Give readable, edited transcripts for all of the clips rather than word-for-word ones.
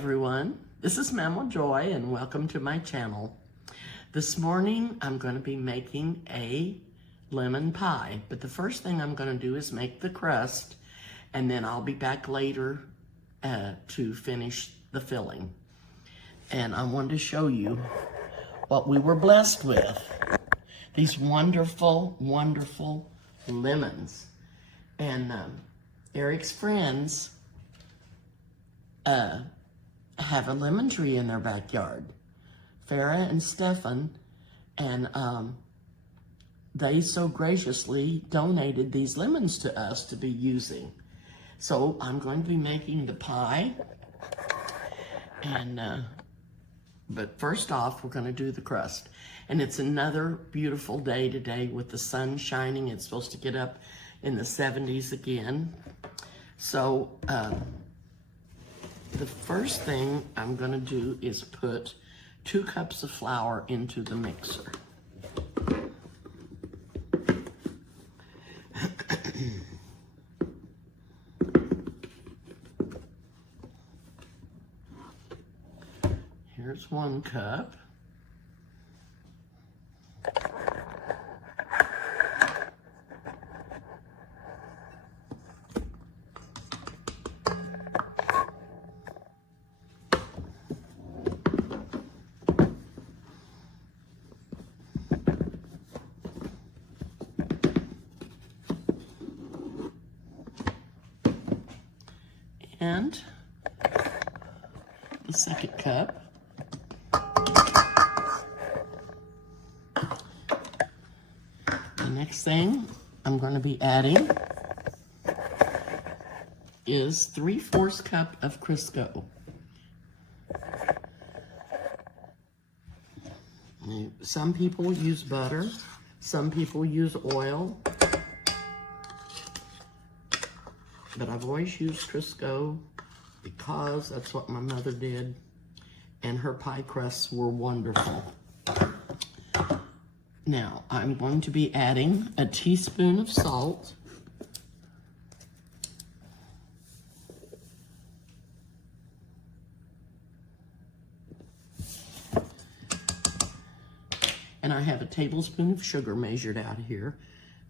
everyone, this is Mama Joy and welcome to my channel. This morning I'm going to be making a lemon pie, but the first thing I'm going to do is make the crust, and then I'll be back later to finish the filling. And I wanted to show you what we were blessed with. These wonderful, wonderful lemons. And Eric's friends have a lemon tree in their backyard, Farah and Stefan, and they so graciously donated these lemons to us to be using. So I'm going to be making the pie, and but first off, we're going to do the crust. And it's another beautiful day today with the sun shining. It's supposed to get up in the 70s again. So the first thing I'm going to do is put 2 cups of flour into the mixer. Here's 1 cup. And the 2nd cup. The next thing I'm going to be adding is 3/4 cup of Crisco. Some people use butter, some people use oil, but I've always used Crisco because that's what my mother did, and her pie crusts were wonderful. Now, I'm going to be adding a teaspoon of salt, and I have a tablespoon of sugar measured out here.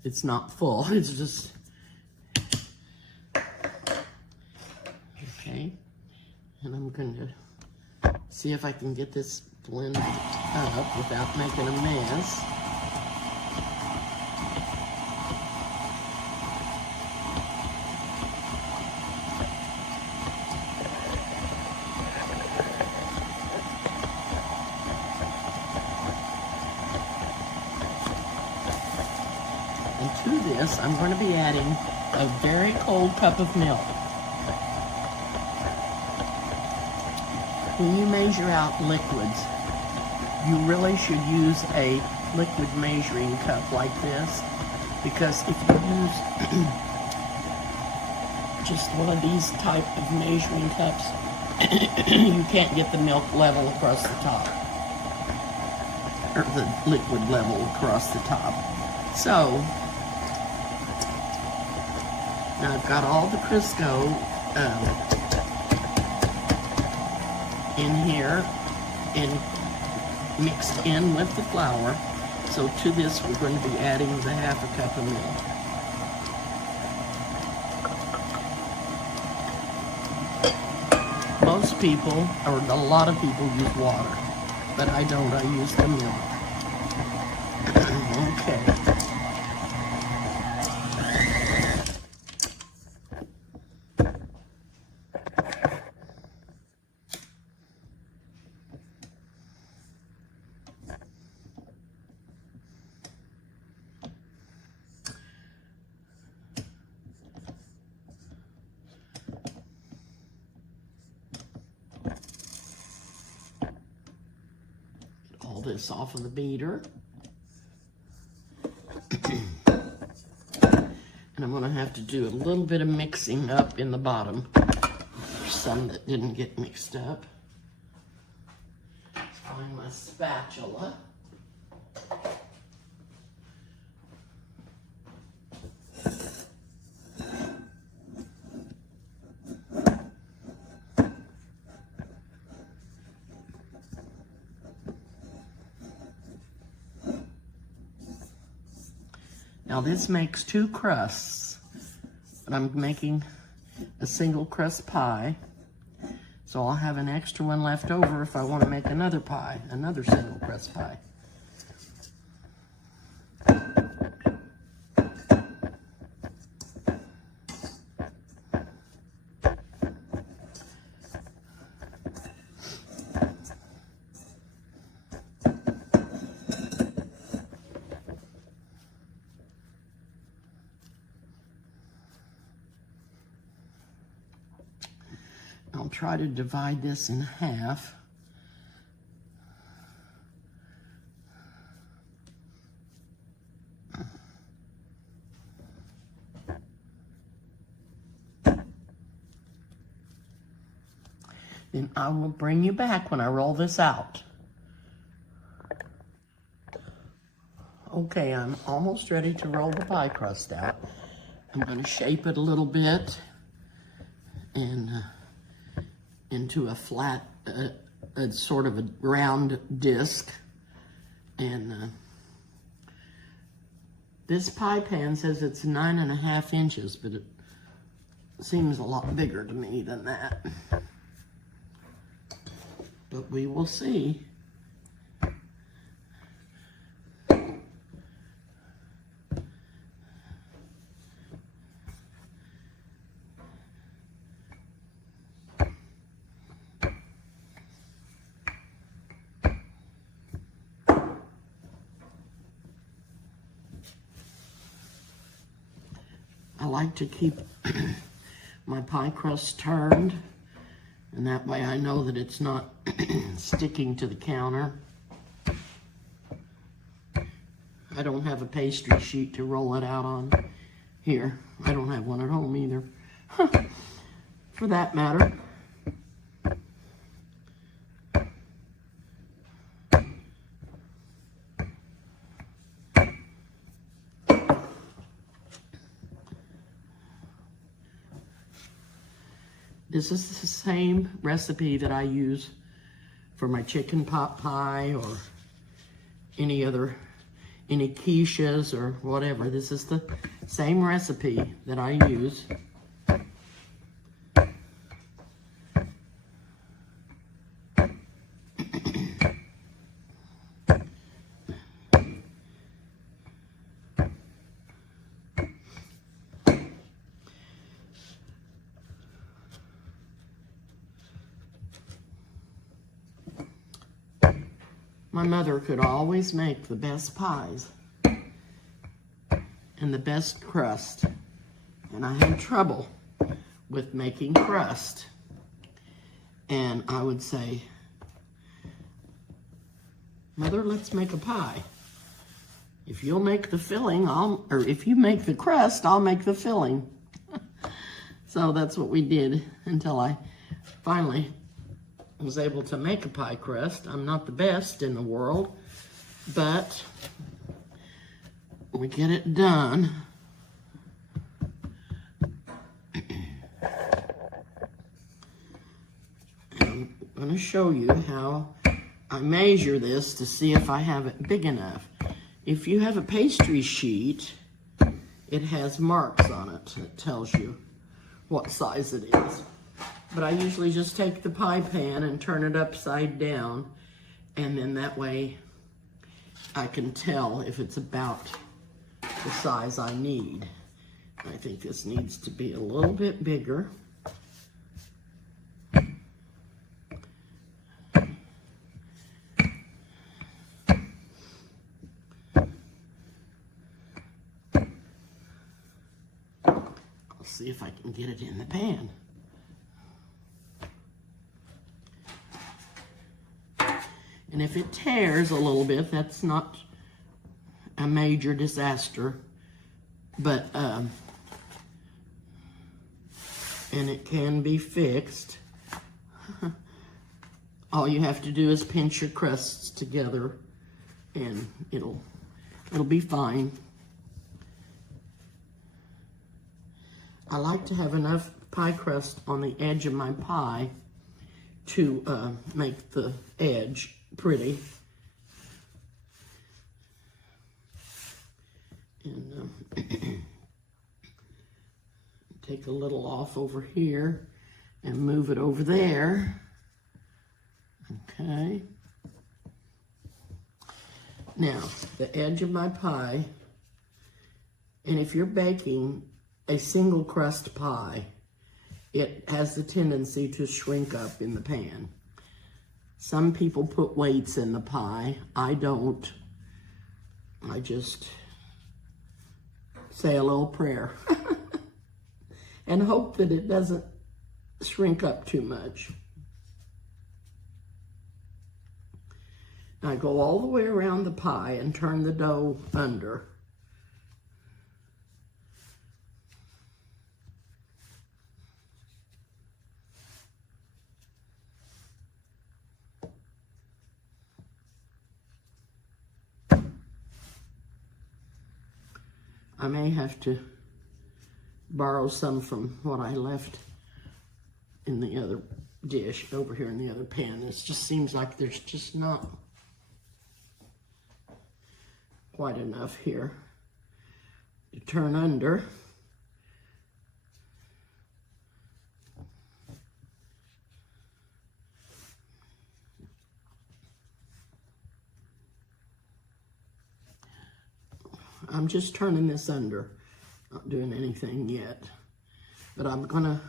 It's not full, it's just, okay. And I'm going to see if I can get this blended up without making a mess. And to this, I'm going to be adding a very cold cup of milk. When you measure out liquids, you really should use a liquid measuring cup like this, because if you use just one of these type of measuring cups, you can't get the milk level across the top, or the liquid level across the top. So, now I've got all the Crisco in here and mixed in with the flour. So to this we're going to be adding the 1/2 cup of milk. Most people, or a lot of people, use water, but I don't. I use the milk. Okay. All this off of the beater. And I'm going to have to do a little bit of mixing up in the bottom. There's some that didn't get mixed up. Let's find my spatula. Now this makes 2 crusts, but I'm making a single crust pie. So I'll have an extra one left over if I want to make another pie, another single crust pie. I'll try to divide this in half. Then I will bring you back when I roll this out. Okay, I'm almost ready to roll the pie crust out. I'm going to shape it a little bit and into a flat, a sort of a round disc. And this pie pan says it's 9.5 inches, but it seems a lot bigger to me than that. But we will see. I like to keep my pie crust turned, and that way I know that it's not sticking to the counter. I don't have a pastry sheet to roll it out on here. I don't have one at home either, for that matter. This is the same recipe that I use for my chicken pot pie or any quiches or whatever. This is the same recipe that I use. My mother could always make the best pies and the best crust, and I had trouble with making crust. And I would say, Mother, let's make a pie. If you'll make the filling, or if you make the crust, I'll make the filling. So that's what we did until I finally was able to make a pie crust. I'm not the best in the world, but we get it done. I'm going to show you how I measure this to see if I have it big enough. If you have a pastry sheet, it has marks on it that tells you what size it is. But I usually just take the pie pan and turn it upside down, and then that way I can tell if it's about the size I need. I think this needs to be a little bit bigger. I'll see if I can get it in the pan. And if it tears a little bit, that's not a major disaster, but, and it can be fixed. All you have to do is pinch your crusts together and it'll be fine. I like to have enough pie crust on the edge of my pie to make the edge pretty. And take a little off over here and move it over there. Okay. Now, the edge of my pie, and if you're baking a single crust pie, it has the tendency to shrink up in the pan. Some people put weights in the pie. I don't. I just say a little prayer and hope that it doesn't shrink up too much. I go all the way around the pie and turn the dough under. I may have to borrow some from what I left in the other dish over here in the other pan. It just seems like there's just not quite enough here to turn under. I'm just turning this under, not doing anything yet. But I'm gonna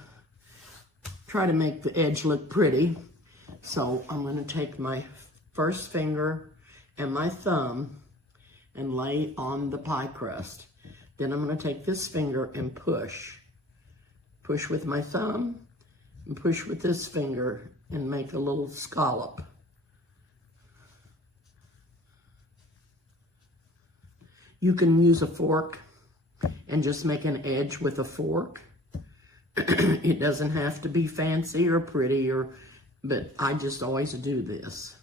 try to make the edge look pretty. So I'm gonna take my first finger and my thumb and lay on the pie crust. Then I'm gonna take this finger and push. Push with my thumb and push with this finger and make a little scallop. You can use a fork and just make an edge with a fork. It doesn't have to be fancy or pretty, but I just always do this.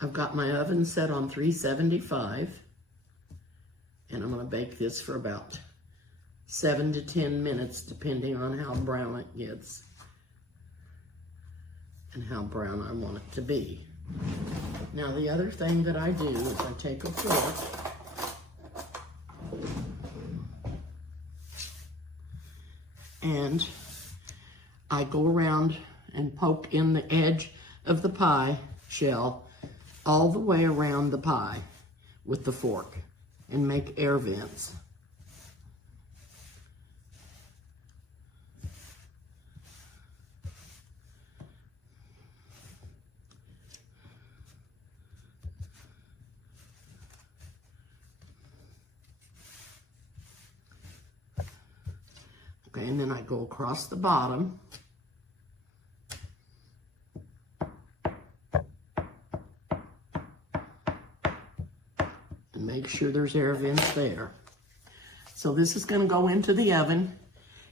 I've got my oven set on 375, and I'm going to bake this for about 7 to 10 minutes, depending on how brown it gets and how brown I want it to be. Now, the other thing that I do is I take a fork and I go around and poke in the edge of the pie shell all the way around the pie with the fork and make air vents. Okay, and then I go across the bottom. Make sure there's air vents there. So this is going to go into the oven,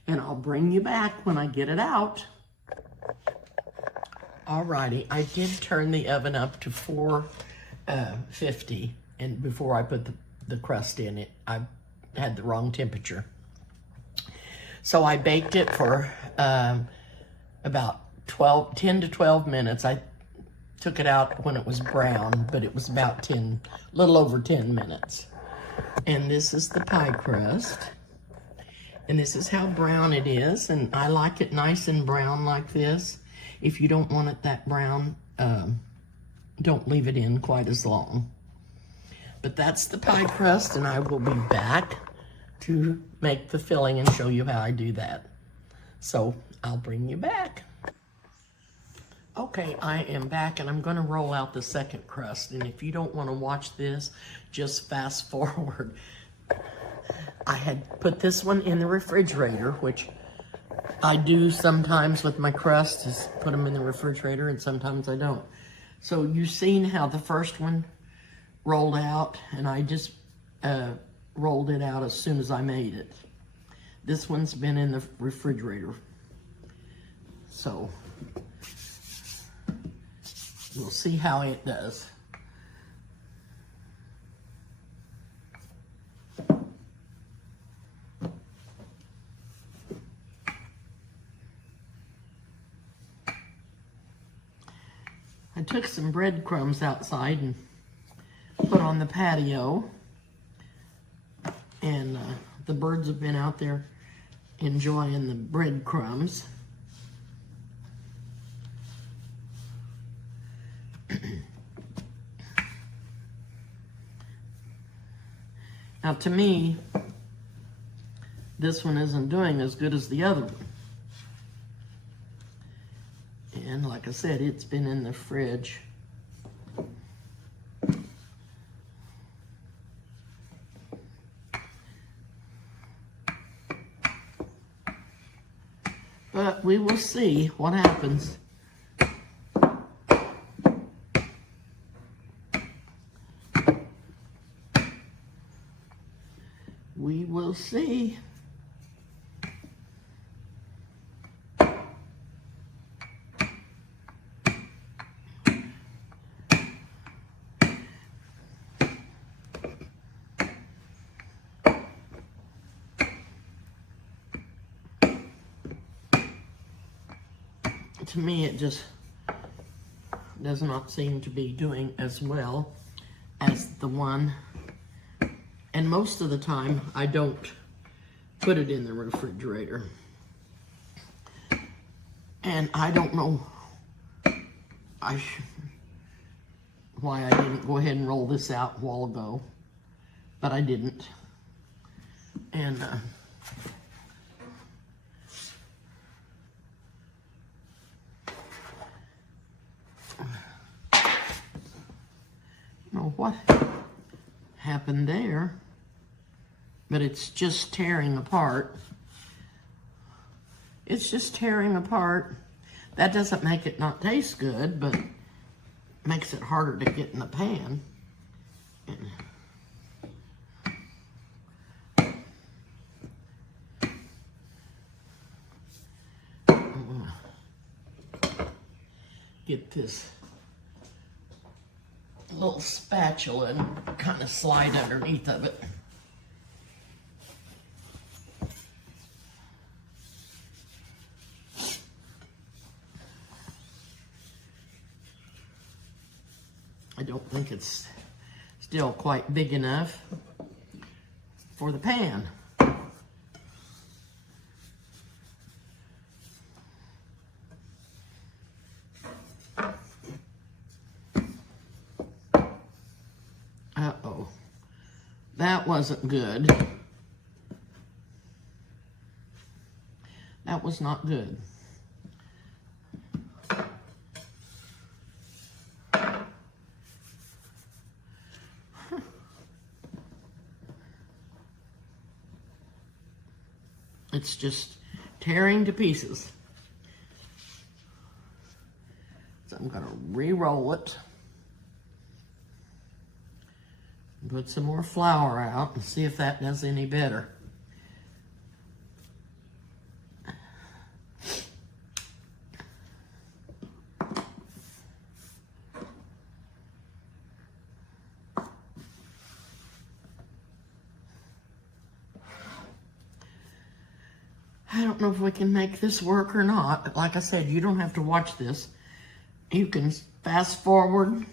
and I'll bring you back when I get it out. Alrighty, I did turn the oven up to 450, and before I put the crust in it, I had the wrong temperature. So I baked it for about 10 to 12 minutes. I took it out when it was brown, but it was about a little over 10 minutes. And this is the pie crust. And this is how brown it is. And I like it nice and brown like this. If you don't want it that brown, don't leave it in quite as long. But that's the pie crust, and I will be back to make the filling and show you how I do that. So I'll bring you back. Okay, I am back, and I'm going to roll out the second crust. And if you don't want to watch this, just fast forward. I had put this one in the refrigerator, which I do sometimes with my crust, is put them in the refrigerator, and sometimes I don't. So you've seen how the first one rolled out, and I just rolled it out as soon as I made it. This one's been in the refrigerator. So we'll see how it does. took some breadcrumbs outside and put on the patio, and the birds have been out there enjoying the breadcrumbs. Now, to me, this one isn't doing as good as the other one. And like I said, it's been in the fridge. But we will see what happens. We will see. To me, it just does not seem to be doing as well as the one. And most of the time, I don't put it in the refrigerator. And I don't know why I didn't go ahead and roll this out a while ago, but I didn't. And know what happened there, but it's just tearing apart. It's just tearing apart. That doesn't make it not taste good, but makes it harder to get in the pan. Get this little spatula and kind of slide underneath of it. I don't think it's still quite big enough for the pan. Uh-oh, that wasn't good. That was not good. It's just tearing to pieces. So I'm gonna re-roll it. Put some more flour out and see if that does any better. I don't know if we can make this work or not. Like I said, you don't have to watch this. You can fast forward.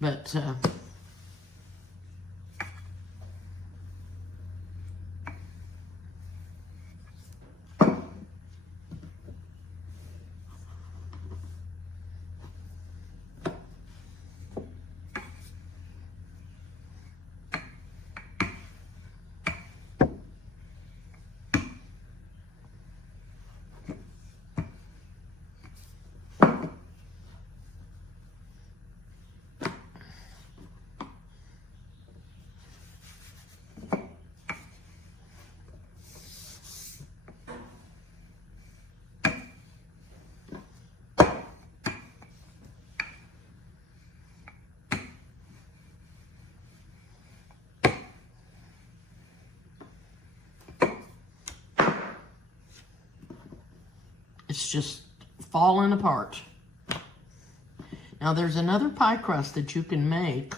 But it's just falling apart. Now there's another pie crust that you can make,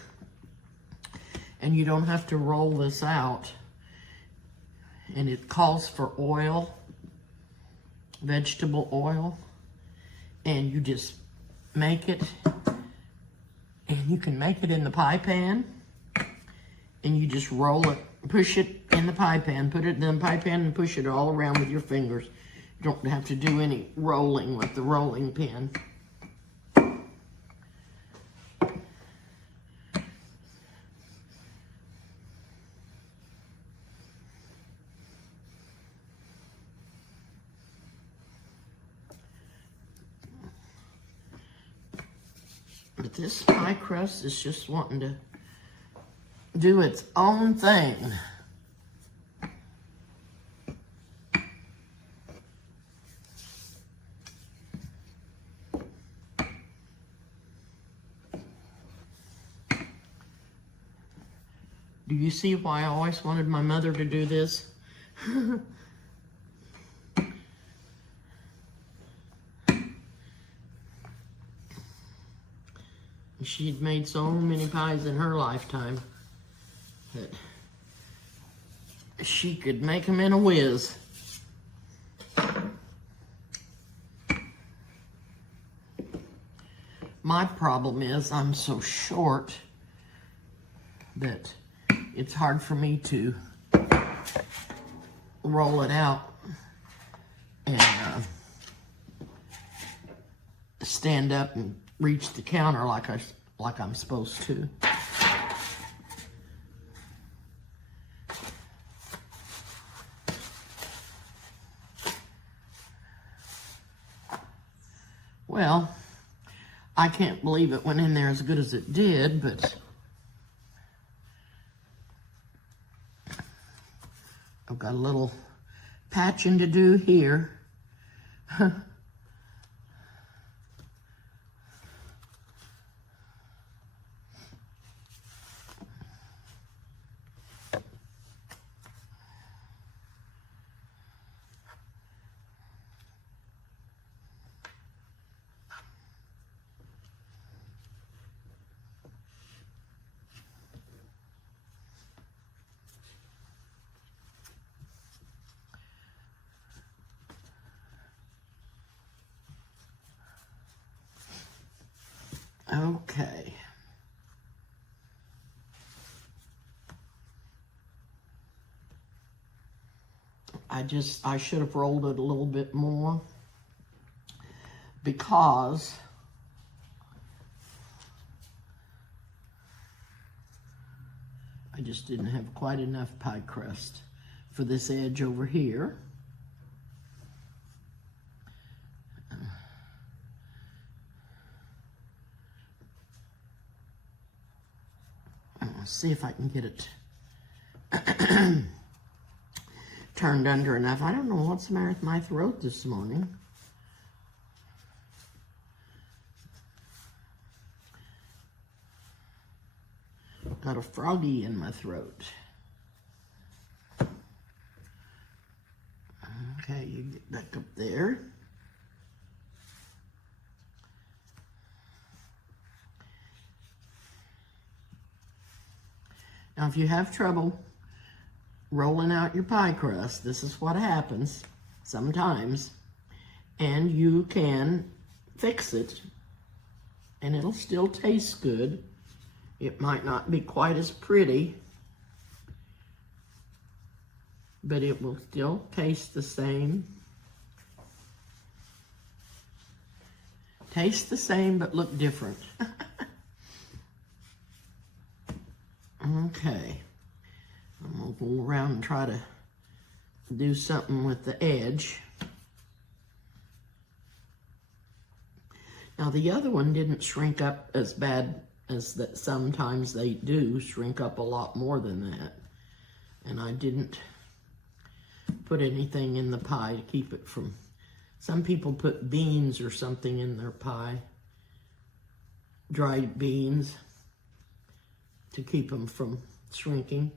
and you don't have to roll this out. And it calls for oil, vegetable oil. and you just make it, and you can make it in the pie pan, and you just roll it, push it in the pie pan, put it in the pie pan and push it all around with your fingers. You don't have to do any rolling with the rolling pin. But this pie crust is just wanting to do its own thing. Do you see why I always wanted my mother to do this? She'd made so many pies in her lifetime that she could make them in a whiz. My problem is I'm so short that it's hard for me to roll it out and stand up and reach the counter like I'm supposed to. Well, I can't believe it went in there as good as it did, but I've got a little patching to do here. Okay. I should have rolled it a little bit more because I just didn't have quite enough pie crust for this edge over here. I'll see if I can get it turned under enough. I don't know what's the matter with my throat this morning. Got a froggy in my throat. Okay, you get back up there. Now, if you have trouble rolling out your pie crust, this is what happens sometimes, and you can fix it, and it'll still taste good. It might not be quite as pretty, but it will still taste the same. Taste the same, but look different. Okay. I'm going to go around and try to do something with the edge. Now, the other one didn't shrink up as bad as that. Sometimes they do shrink up a lot more than that. And I didn't put anything in the pie to keep it from... Some people put beans or something in their pie. Dried beans to keep them from shrinking.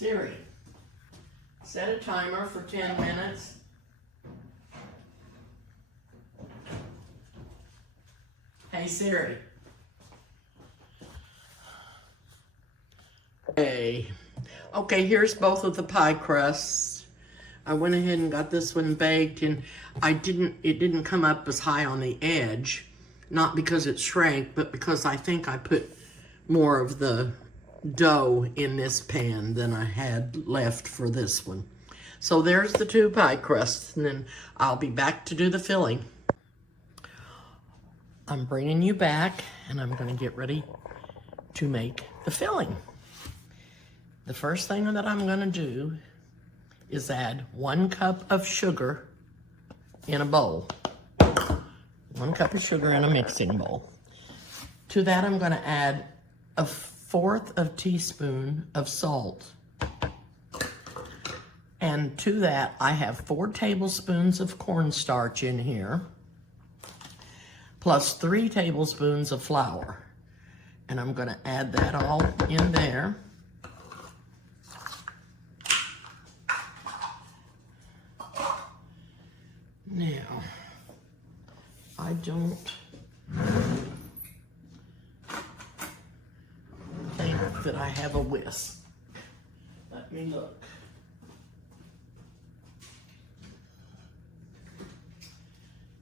Siri, set a timer for 10 minutes. Hey Siri. Okay, here's both of the pie crusts. I went ahead and got this one baked, and it didn't come up as high on the edge, not because it shrank, but because I think I put more of the dough in this pan than I had left for this one. So there's the two pie crusts, and then I'll be back to do the filling. I'm bringing you back, and I'm gonna get ready to make the filling. The first thing that I'm gonna do is add 1 cup of sugar in a bowl. 1 cup of sugar in a mixing bowl. To that, I'm gonna add 1/4 teaspoon of salt. And to that, I have 4 tablespoons of cornstarch in here, plus 3 tablespoons of flour. And I'm gonna add that all in there. Now, I don't think that I have a whisk. Let me look.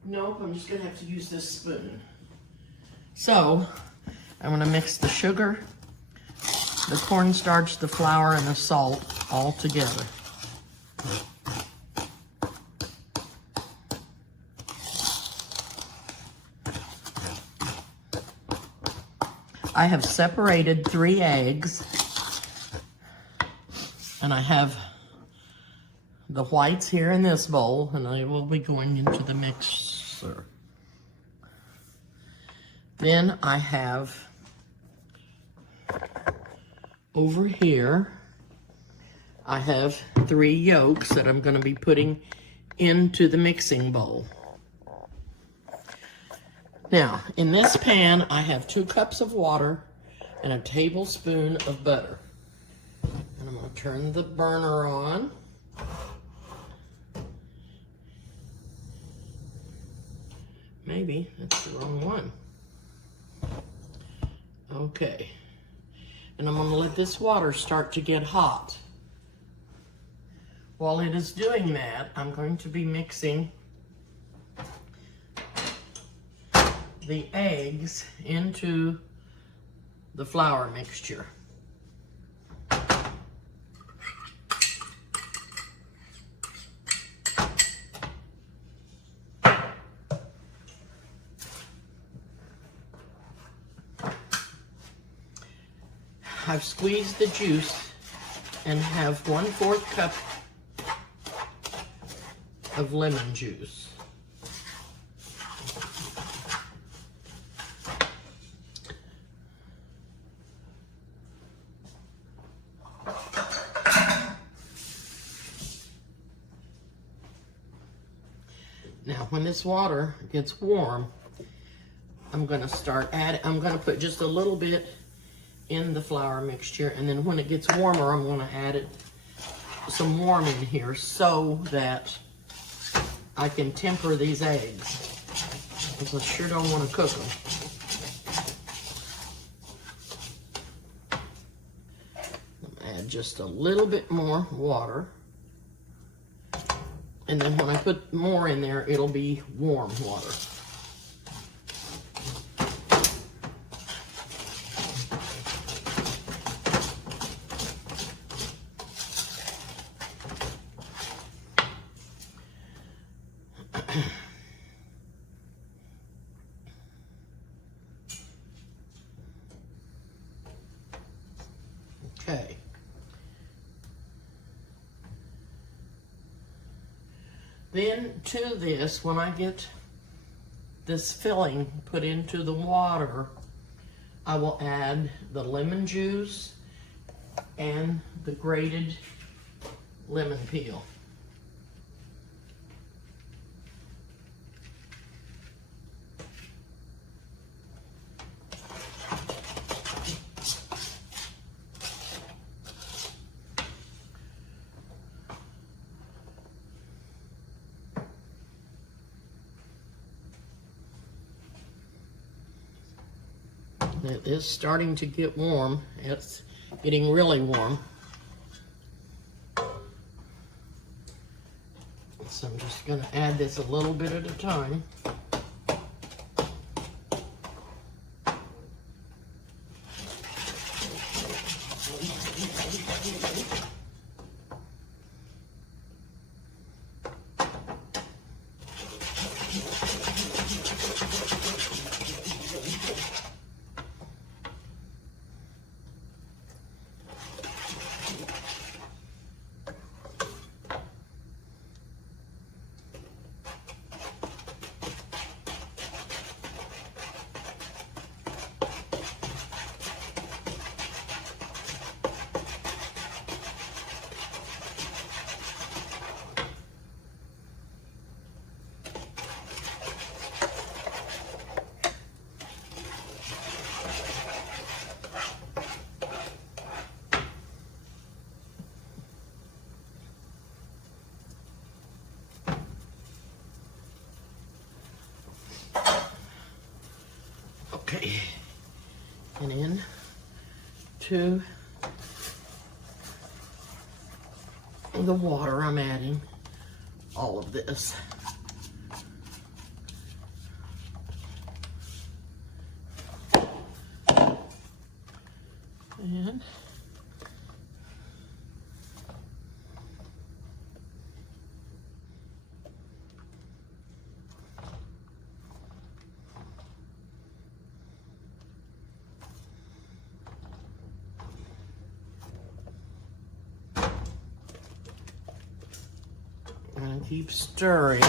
Nope, I'm just gonna have to use this spoon. So, I'm gonna mix the sugar, the cornstarch, the flour, and the salt all together. I have separated 3 eggs, and I have the whites here in this bowl, and I will be going into the mixer. Then I have over here, I have 3 yolks that I'm going to be putting into the mixing bowl. Now, in this pan, I have 2 cups of water and a tablespoon of butter. And I'm going to turn the burner on. Maybe that's the wrong one. Okay. And I'm going to let this water start to get hot. While it is doing that, I'm going to be mixing the eggs into the flour mixture. I've squeezed the juice and have 1/4 cup of lemon juice. Now, when this water gets warm, I'm going to put just a little bit in the flour mixture, and then when it gets warmer, I'm going to add some warm in here so that I can temper these eggs, because I sure don't want to cook them. Add just a little bit more water. And then when I put more in there, it'll be warm water. Okay. Then to this, when I get this filling put into the water, I will add the lemon juice and the grated lemon peel. It is starting to get warm. It's getting really warm. So I'm just going to add this a little bit at a time. Okay, and in to the water, I'm adding all of this. And I'm gonna keep stirring.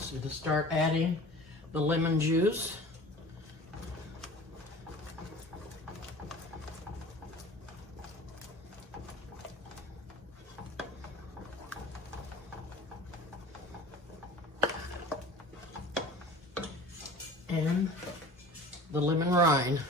So to start adding the lemon juice. And the lemon rind.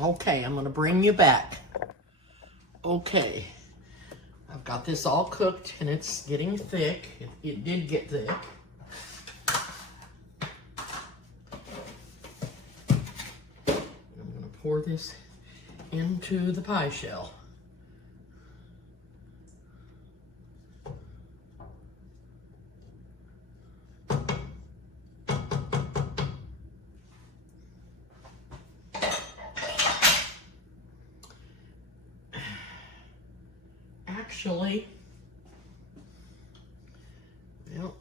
Okay, I'm gonna bring you back. Okay, I've got this all cooked and it's getting thick. It did get thick. I'm gonna pour this into the pie shell. Actually, well,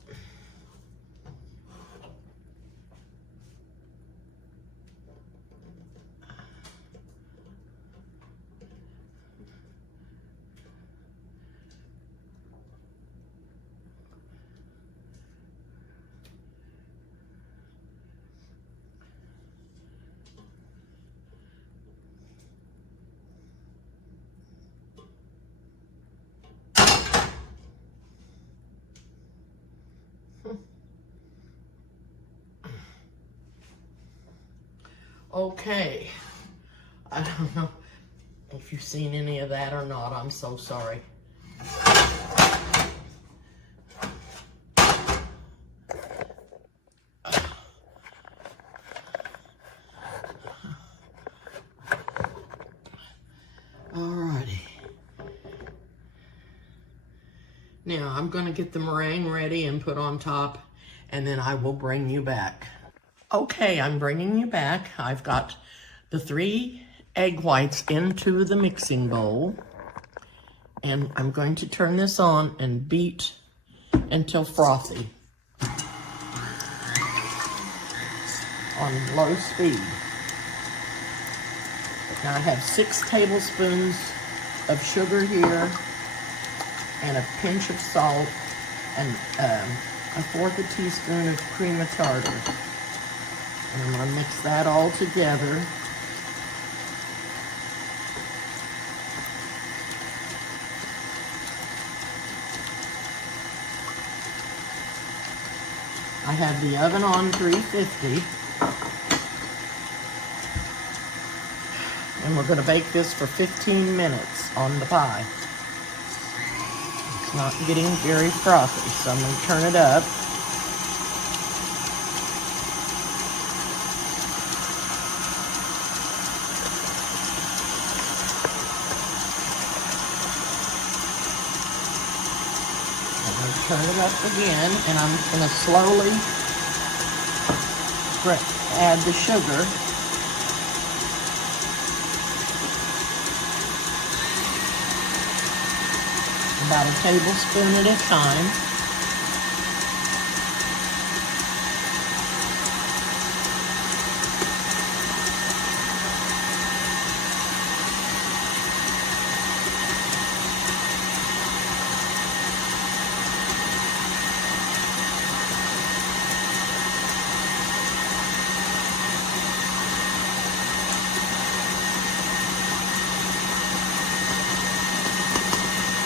okay. I don't know if you've seen any of that or not. I'm so sorry. Alrighty. Now I'm going to get the meringue ready and put on top, and then I will bring you back. Okay, I'm bringing you back. I've got the 3 egg whites into the mixing bowl, and I'm going to turn this on and beat until frothy on low speed. Now I have 6 tablespoons of sugar here and a pinch of salt and a fourth a teaspoon of cream of tartar. And I'm gonna mix that all together. I have the oven on 350. And we're going to bake this for 15 minutes on the pie. It's not getting very frothy, so I'm going to turn it up. I'm going to turn it up again, and I'm going to slowly add the sugar. About a tablespoon at a time.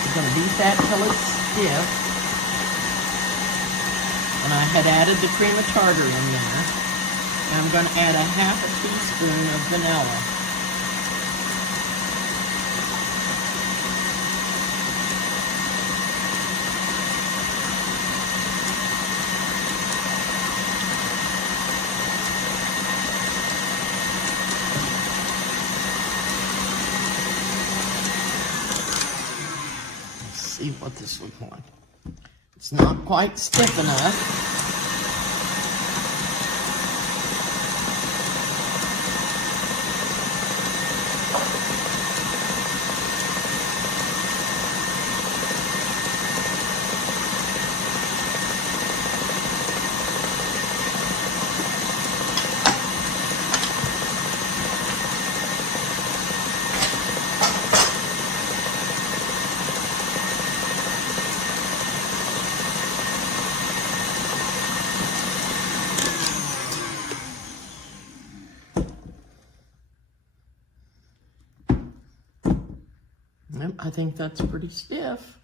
I'm going to beat that till it's stiff. And I had added the cream of tartar in there. And I'm going to add a half a teaspoon of vanilla. See what this looks like. It's not quite stiff enough. I think that's pretty stiff.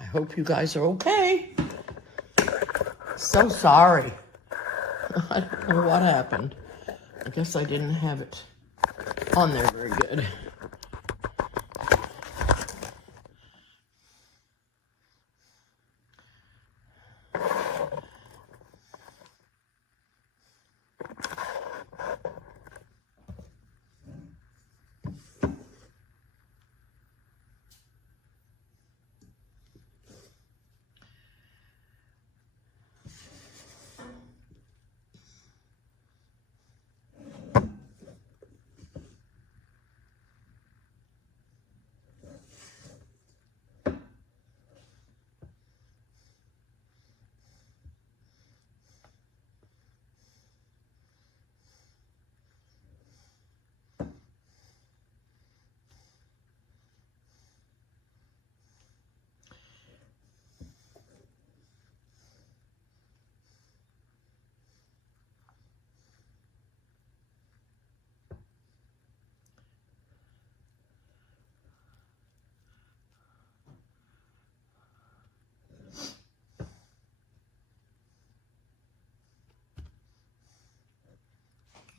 I hope you guys are okay. So sorry. I don't know what happened. I guess I didn't have it on there very good.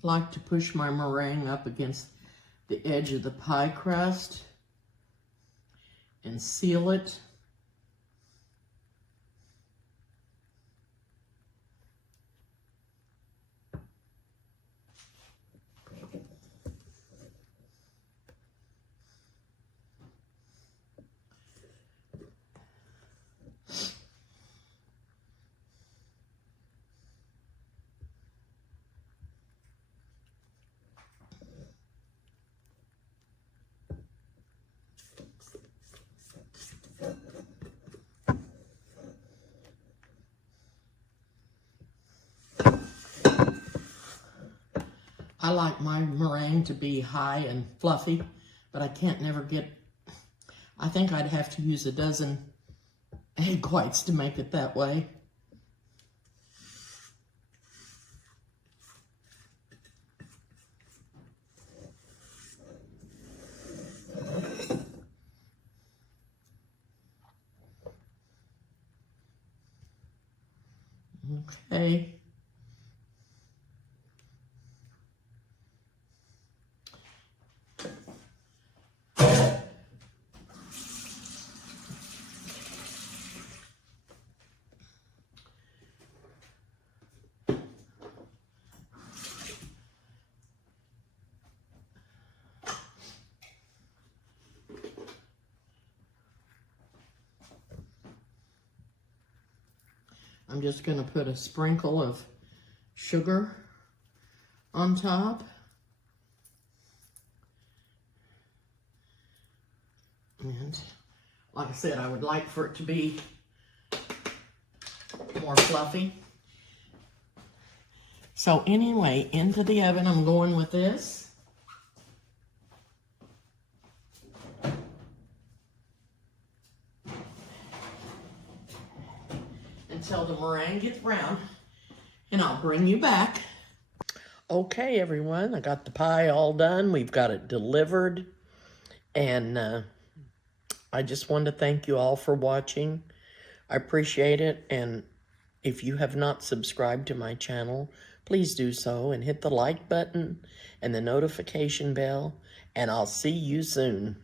I like to push my meringue up against the edge of the pie crust and seal it. I like my meringue to be high and fluffy, but I can't never get, I think I'd have to use a dozen egg whites to make it that way. Okay. I'm just going to put a sprinkle of sugar on top. And like I said, I would like for it to be more fluffy. So anyway, into the oven I'm going with this. Until the meringue gets brown, and I'll bring you back. Okay, everyone, I got the pie all done. We've got it delivered, and I just wanted to thank you all for watching. I appreciate it, and if you have not subscribed to my channel, please do so, and hit the like button and the notification bell, and I'll see you soon.